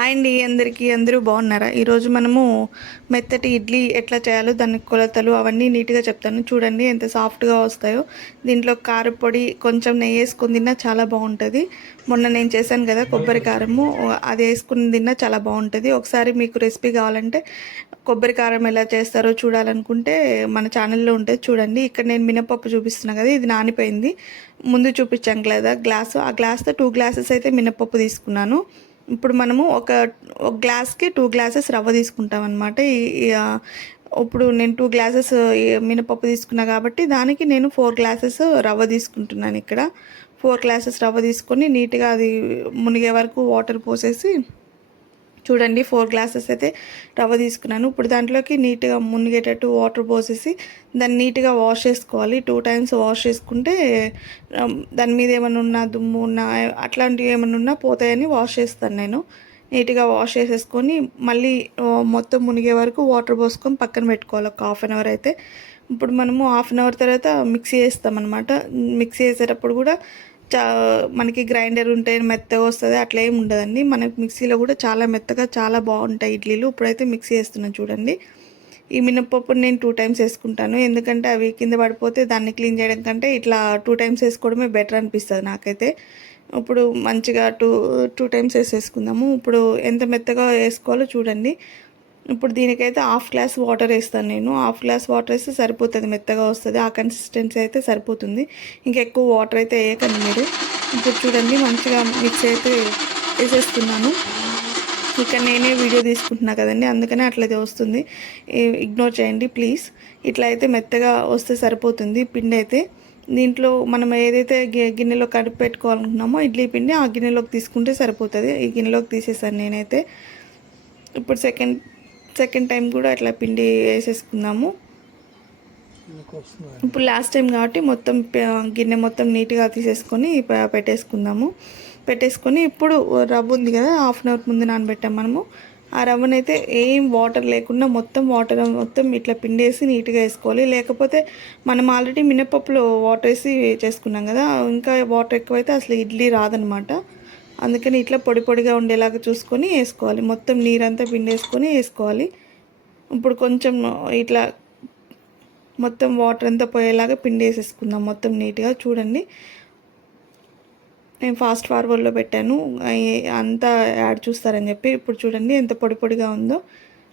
Hi అండి అందరికీ. అందరూ బాగున్నారా? ఈరోజు మనము మెత్తటి ఇడ్లీ ఎట్లా చేయాలో దాని కొలతలు అవన్నీ నీట్గా చెప్తాను. చూడండి ఎంత సాఫ్ట్గా వస్తాయో. దీంట్లో కారపొడి కొంచెం నెయ్యి వేసుకుని తిన్నా చాలా బాగుంటుంది. మొన్న నేను చేశాను కదా కొబ్బరి కారము, అది వేసుకుని తిన్నా చాలా బాగుంటుంది. ఒకసారి మీకు రెసిపీ కావాలంటే కొబ్బరి కారం ఎలా చేస్తారో చూడాలనుకుంటే మన ఛానల్లో ఉంటుంది, చూడండి. ఇక్కడ నేను మినపప్పు చూపిస్తున్నా కదా, ఇది నానిపోయింది. ముందు చూపించాను కదా గ్లాసు, ఆ గ్లాస్తో 2 గ్లాసెస్ అయితే మినపప్పు తీసుకున్నాను. ఇప్పుడు మనము ఒక గ్లాస్కి 2 గ్లాసెస్ రవ్వ తీసుకుంటాం అనమాట. ఇప్పుడు నేను 2 గ్లాసెస్ మినపప్పు తీసుకున్నా కాబట్టి దానికి నేను 4 గ్లాసెస్ రవ్వ తీసుకుంటున్నాను. ఇక్కడ 4 గ్లాసెస్ రవ్వ తీసుకొని నీట్గా అది మునిగే వరకు వాటర్ పోసేసి, చూడండి 4 గ్లాసెస్ అయితే రవ్వ తీసుకున్నాను. ఇప్పుడు దాంట్లోకి నీట్గా మునిగేటట్టు వాటర్ పోసేసి దాన్ని నీట్గా వాష్ చేసుకోవాలి. 2 టైమ్స్ వాష్ చేసుకుంటే దాని మీద ఏమైనా ఉన్నా దుమ్ము ఉన్నా అట్లాంటివి ఏమైనా ఉన్నా పోతాయని వాష్ చేస్తాను నేను. నీట్గా వాష్ చేసేసుకొని మళ్ళీ మొత్తం మునిగే వరకు వాటర్ పోసుకొని పక్కన పెట్టుకోవాలి ఒక హాఫ్ అన్ అవర్ అయితే. ఇప్పుడు మనము హాఫ్ అన్ అవర్ తర్వాత మిక్సీ చేస్తామన్నమాట. మిక్సీ చేసేటప్పుడు కూడా మనకి గ్రైండర్ ఉంటే మెత్తగా వస్తుంది, అట్లా ఏమి ఉండదండి. మనకి మిక్సీలో కూడా చాలా మెత్తగా చాలా బాగుంటాయి ఇడ్లీలు. ఇప్పుడైతే మిక్సీ వేస్తున్నాను చూడండి. ఈ మినప్పప్పు నేను 2 టైమ్స్ వేసుకుంటాను, ఎందుకంటే అవి కింద పడిపోతే దాన్ని క్లీన్ చేయడం కంటే ఇట్లా 2 టైమ్స్ వేసుకోవడమే బెటర్ అనిపిస్తుంది నాకైతే. ఇప్పుడు మంచిగా టూ టైమ్స్ వేసేసుకుందాము. ఇప్పుడు ఎంత మెత్తగా వేసుకోవాలో చూడండి. ఇప్పుడు దీనికైతే హాఫ్ గ్లాస్ వాటర్ వేస్తాను నేను. హాఫ్ గ్లాస్ వాటర్ వేస్తే సరిపోతుంది, మెత్తగా వస్తుంది. ఆ కన్సిస్టెన్సీ అయితే సరిపోతుంది. ఇంకెక్కువ వాటర్ అయితే వేయకండి మీరు. ఇప్పుడు చూడండి మంచిగా మిక్స్ అయితే వేసేస్తున్నాను. ఇక్కడ నేనే వీడియో తీసుకుంటున్నా కదండి, అందుకనే అట్లయితే వస్తుంది, ఇగ్నోర్ చేయండి ప్లీజ్. ఇట్లా అయితే మెత్తగా వస్తే సరిపోతుంది పిండి అయితే. దీంట్లో మనం ఏదైతే గిన్నెలో కడుపు పెట్టుకోవాలనుకున్నామో ఇడ్లీ పిండి, ఆ గిన్నెలోకి తీసుకుంటే సరిపోతుంది. ఈ గిన్నెలోకి తీసేసాను నేనైతే. ఇప్పుడు సెకండ్ టైం కూడా అట్లా పిండి వేసేసుకుందాము. ఇప్పుడు లాస్ట్ టైం కాబట్టి మొత్తం గిన్నె మొత్తం నీట్గా తీసేసుకొని పెట్టేసుకొని ఇప్పుడు రవ్వ ఉంది కదా, హాఫ్ అన్ అవర్ ముందు నానబెట్టాం మనము. ఆ రవ్వనైతే ఏం వాటర్ లేకుండా మొత్తం ఇట్లా పిండేసి నీట్గా వేసుకోవాలి. లేకపోతే మనం ఆల్రెడీ మినపప్పులో వాటర్ వేసి చేసుకున్నాం కదా, ఇంకా వాటర్ ఎక్కువైతే అసలు ఇడ్లీ రాదనమాట. అందుకని ఇట్లా పొడి పొడిగా ఉండేలాగా చూసుకొని వేసుకోవాలి. మొత్తం నీరంతా పిండేసుకొని వేసుకోవాలి. ఇప్పుడు కొంచెం ఇట్లా మొత్తం వాటర్ అంతా పోయేలాగా పిండి వేసేసుకుందాం మొత్తం నీట్గా. చూడండి నేను ఫాస్ట్ ఫార్వర్డ్లో పెట్టాను అంతా యాడ్ చూస్తారని చెప్పి. ఇప్పుడు చూడండి ఎంత పొడి పొడిగా ఉందో,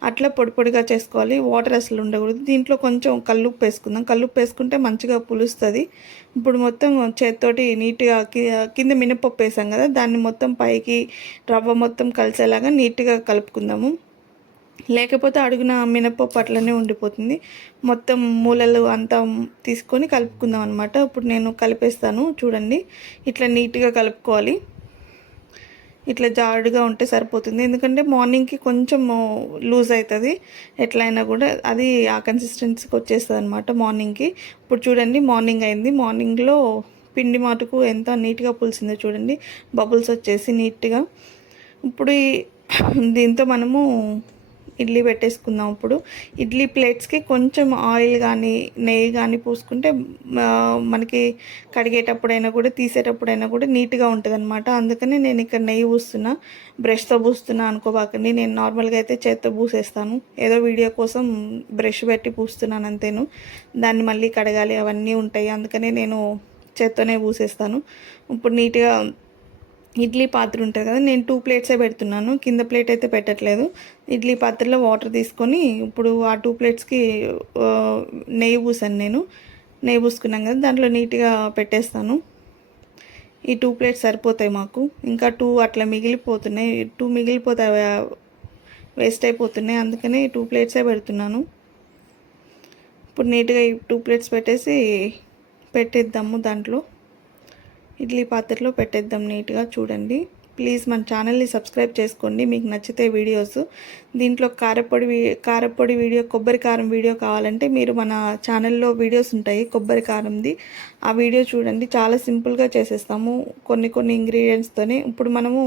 అట్లా పొడి పొడిగా చేసుకోవాలి. వాటర్ అసలు ఉండకూడదు. దీంట్లో కొంచెం కల్లుప్పు వేసుకుందాం. కల్లుప్పు వేసుకుంటే మంచిగా పులుస్తుంది. ఇప్పుడు మొత్తం చేతితోటి నీట్గా కింద మినపప్పు వేసాం కదా, దాన్ని మొత్తం పైకి రవ్వ మొత్తం కలిసేలాగా నీట్గా కలుపుకుందాము. లేకపోతే అడుగున మినపప్పు అట్లనే ఉండిపోతుంది. మొత్తం మూలలు అంతా తీసుకొని కలుపుకుందాం అనమాట. ఇప్పుడు నేను కలిపేస్తాను చూడండి. ఇట్లా నీట్గా కలుపుకోవాలి. ఇట్లా జారుడుగా ఉంటే సరిపోతుంది, ఎందుకంటే మార్నింగ్కి కొంచెం లూజ్ అవుతుంది. ఎట్లయినా కూడా అది ఆ కన్సిస్టెన్సీకి వచ్చేస్తుంది అనమాట మార్నింగ్కి. ఇప్పుడు చూడండి మార్నింగ్ అయింది. మార్నింగ్లో పిండి మాటుకు ఎంత నీట్గా పులిసిందో చూడండి, బబుల్స్ వచ్చేసి నీట్గా. ఇప్పుడు దీంతో మనము ఇడ్లీ పెట్టేసుకుందాం. ఇప్పుడు ఇడ్లీ ప్లేట్స్కి కొంచెం ఆయిల్ కానీ నెయ్యి కానీ పూసుకుంటే మనకి కడిగేటప్పుడైనా కూడా తీసేటప్పుడైనా కూడా నీట్గా ఉంటుంది అనమాట. అందుకని నేను ఇక్కడ నెయ్యి పూస్తున్నా, బ్రష్తో పూస్తున్నా అనుకోబాకండి. నేను నార్మల్గా అయితే చేత్తో పూసేస్తాను, ఏదో వీడియో కోసం బ్రష్ పెట్టి పూస్తున్నాను అంతేను. దాన్ని మళ్ళీ కడగాలి అవన్నీ ఉంటాయి, అందుకని నేను చేత్తోనే పూసేస్తాను. ఇప్పుడు నీట్గా ఇడ్లీ పాత్ర ఉంటుంది కదా, నేను 2 ప్లేట్సే పెడుతున్నాను, కింద ప్లేట్ అయితే పెట్టట్లేదు. ఇడ్లీ పాత్రలో వాటర్ తీసుకొని ఇప్పుడు ఆ 2 ప్లేట్స్కి నెయ్యి పూసాను నేను. నెయ్యి పూసుకున్నాం కదా, దాంట్లో నీట్గా పెట్టేస్తాను. ఈ 2 ప్లేట్స్ సరిపోతాయి మాకు. ఇంకా 2 అట్లా మిగిలిపోతున్నాయి. 2 మిగిలిపోతాయి, వేస్ట్ అయిపోతున్నాయి, అందుకని 2 ప్లేట్సే పెడుతున్నాను. ఇప్పుడు నీట్గా ఈ 2 ప్లేట్స్ పెట్టేద్దాము దాంట్లో, ఇడ్లీ పాత్రలో పెట్టేద్దాం నీట్గా. చూడండి ప్లీజ్ మన ఛానల్ని సబ్స్క్రైబ్ చేసుకోండి మీకు నచ్చితే వీడియోస్. దీంట్లో కారపొడి వీడియో, కొబ్బరి కారం వీడియో కావాలంటే మీరు మన ఛానల్లో వీడియోస్ ఉంటాయి కొబ్బరి కారంది, ఆ వీడియో చూడండి. చాలా సింపుల్గా చేసేస్తాము కొన్ని ఇంగ్రీడియంట్స్తోనే. ఇప్పుడు మనము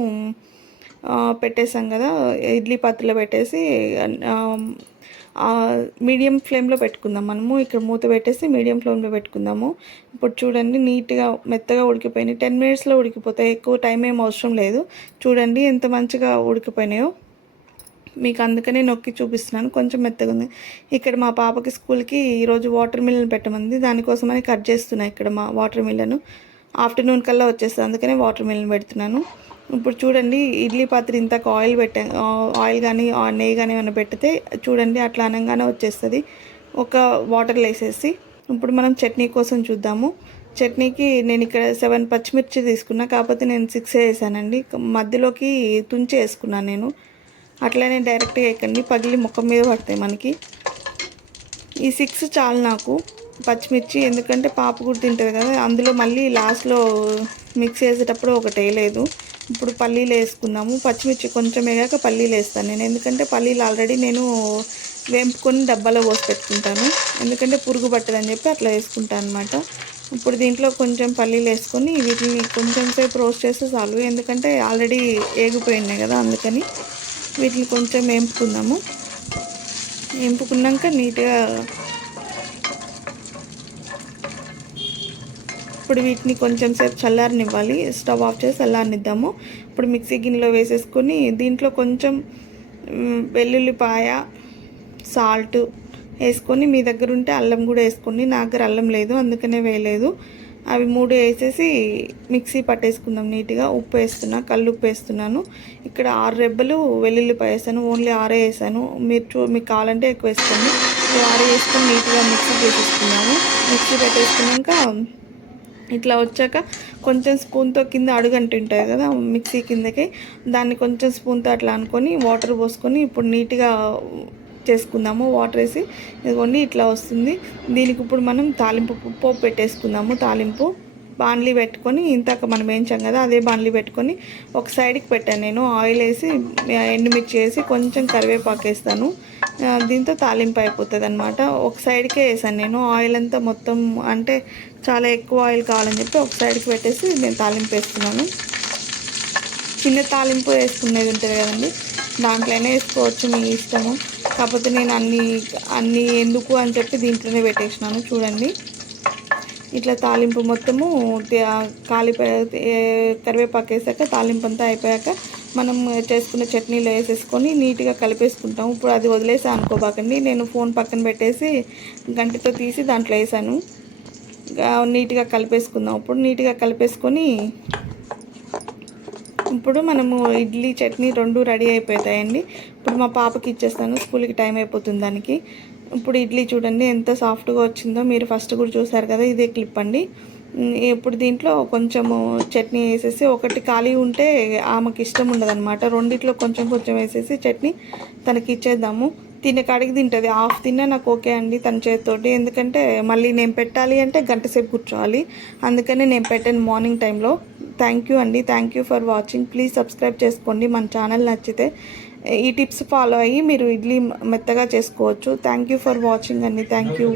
పెట్టేసాం కదా, ఇడ్లీ పాత్రలో పెట్టేసి మీడియం ఫ్లేమ్లో పెట్టుకుందాం. మనము ఇక్కడ మూత పెట్టేసి మీడియం ఫ్లేమ్లో పెట్టుకుందాము. ఇప్పుడు చూడండి నీట్గా మెత్తగా ఉడికిపోయినాయి. 10 మినిట్స్లో ఉడికిపోతాయి, ఎక్కువ టైం ఏం అవసరం లేదు. చూడండి ఎంత మంచిగా ఉడికిపోయినాయో. మీకు అందుకనే నొక్కి చూపిస్తున్నాను, కొంచెం మెత్తగా ఉంది. ఇక్కడ మా పాపకి స్కూల్కి ఈరోజు వాటర్ మిలన్ పెట్టమంది, దానికోసమని కట్ చేస్తున్నాను. ఇక్కడ మా వాటర్ మిలను ఆఫ్టర్నూన్ కల్లా వచ్చేస్తుంది, అందుకనే వాటర్ మిలన్ పెడుతున్నాను. ఇప్పుడు చూడండి ఇడ్లీ పాత్ర ఇంతకు ఆయిల్ పెట్టాను, ఆయిల్ కానీ నెయ్యి కానీ ఏమైనా పెడితే చూడండి అట్లా అనగానే వచ్చేస్తుంది ఒక వాటర్లో వేసేసి. ఇప్పుడు మనం చట్నీ కోసం చూద్దాము. చట్నీకి నేను ఇక్కడ 7 పచ్చిమిర్చి తీసుకున్నా, కాకపోతే నేను 6 వేసానండి. మధ్యలోకి తుంచి వేసుకున్నాను నేను. అట్లనే డైరెక్ట్గా వేయకండి, పగిలి ముఖం మీద పడతాయి మనకి. ఈ 6 చాలు నాకు పచ్చిమిర్చి, ఎందుకంటే పాప కూడా తింటుంది కదా. అందులో మళ్ళీ లాస్ట్లో మిక్స్ చేసేటప్పుడు ఒకటి వేయలేదు. ఇప్పుడు పల్లీలు వేసుకుందాము. పచ్చిమిర్చి కొంచెం వేగాక పల్లీలు వేస్తాను నేను, ఎందుకంటే పల్లీలు ఆల్రెడీ నేను వేంపుకొని డబ్బాలో పోసి పెట్టుకుంటాను, ఎందుకంటే పురుగు పట్టదని చెప్పి అట్లా వేసుకుంటాను అనమాట. ఇప్పుడు దీంట్లో కొంచెం పల్లీలు వేసుకొని వీటిని కొంచెం సేపు రోస్ట్ చేస్తే చాలు, ఎందుకంటే ఆల్రెడీ వేగిపోయినాయి కదా, అందుకని వీటిని కొంచెం వేంపుకుందాము. వేంపుకున్నాక నీట్గా ఇప్పుడు వీటిని కొంచెం సేపు చల్లారనివ్వాలి. స్టవ్ ఆఫ్ చేసి చల్లారనిద్దాము. ఇప్పుడు మిక్సీ గిన్నెలో వేసేసుకొని దీంట్లో కొంచెం వెల్లుల్లిపాయ, సాల్ట్ వేసుకొని, మీ దగ్గర ఉంటే అల్లం కూడా వేసుకోండి. నా దగ్గర అల్లం లేదు అందుకనే వేయలేదు. అవి 3 వేసేసి మిక్సీ పట్టేసుకుందాం నీట్గా. ఉప్పు వేస్తున్నా, కల్లుప్పు వేస్తున్నాను. ఇక్కడ 6 రెబ్బలు వెల్లుల్లిపాయ వేసాను, ఓన్లీ 6 వేసాను. మీకు కావాలంటే ఎక్కువ వేసుకోండి. 6 వేసుకొని నీట్గా మిక్సీ చేసేసుకున్నాము. మిక్సీ పెట్టేసుకున్నాక ఇట్లా వచ్చాక కొంచెం స్పూన్తో కింద అడుగు అంటుంటుంది కదా మిక్సీ కిందకి, దాన్ని కొంచెం స్పూన్తో అట్లా అనుకొని వాటర్ పోసుకొని ఇప్పుడు నీట్గా చేసుకుందాము. వాటర్ వేసి ఇదిగోండి ఇట్లా వస్తుంది. దీనికి ఇప్పుడు మనం తాలింపు పోపు పెట్టేసుకుందాము. తాలింపు బాణలి పెట్టుకొని, ఇంతాక మనం వేయించాం కదా అదే బాణలి పెట్టుకొని ఒక సైడ్కి పెట్టాను నేను. ఆయిల్ వేసి ఎండుమిర్చి వేసి కొంచెం కరివేపాకు వేస్తాను. దీంతో తాలింపు అయిపోతుంది అనమాట. ఒక సైడ్కే వేసాను నేను. ఆయిల్ అంతా మొత్తం అంటే చాలా ఎక్కువ ఆయిల్ కావాలని చెప్పి ఒక సైడ్కి పెట్టేసి నేను తాలింపు వేస్తున్నాను. చిన్న తాలింపు వేసుకునేది ఉంటుంది కదండి, దాంట్లోనే వేసుకోవచ్చు, మీ ఇష్టము. కాకపోతే నేను అన్నీ ఎందుకు అని చెప్పి దీంట్లోనే పెట్టేసినాను. చూడండి ఇట్లా తాలింపు మొత్తము కరివేపాకు వేసాక తాలింపు అంతా అయిపోయాక మనం చేసుకున్న చట్నీలో వేసేసుకొని నీట్గా కలిపేసుకుంటాము. ఇప్పుడు అది వదిలేసి అనుకోబాకండి, నేను ఫోన్ పక్కన పెట్టేసి గంటతో తీసి దాంట్లో వేసాను. నీట్గా కలిపేసుకుందాం. ఇప్పుడు నీట్గా కలిపేసుకొని ఇప్పుడు మనము ఇడ్లీ చట్నీ 2 రెడీ అయిపోతాయండి. ఇప్పుడు మా పాపకి ఇచ్చేస్తాను, స్కూల్కి టైం అయిపోతుంది దానికి. ఇప్పుడు ఇడ్లీ చూడండి ఎంత సాఫ్ట్గా వచ్చిందో, మీరు ఫస్ట్ కూడా చూసారు కదా, ఇదే క్లిప్ అండి. ఇప్పుడు దీంట్లో కొంచెము చట్నీ వేసేసి, ఒకటి ఖాళీ ఉంటే ఆమెకి ఇష్టం ఉండదన్నమాట, రెండిట్లో కొంచెం కొంచెం వేసేసి చట్నీ తనకి ఇచ్చేద్దాము. తినే కాడికి తింటుంది, హాఫ్ తిన్నా నాకు ఓకే అండి తన చేతితోటి. ఎందుకంటే మళ్ళీ నేను పెట్టాలి అంటే గంట సేపు కూర్చోవాలి, అందుకనే నేను పెట్టాను మార్నింగ్ టైంలో. థ్యాంక్ యూ అండి, thank you for watching. Please subscribe చేసుకోండి మన ఛానల్ నచ్చితే. ఈ టిప్స్ ఫాలో అయ్యి మీరు ఇడ్లీ మెత్తగా చేసుకోవచ్చు. థ్యాంక్ యూ ఫర్ వాచింగ్ అండి, థ్యాంక్ యూ.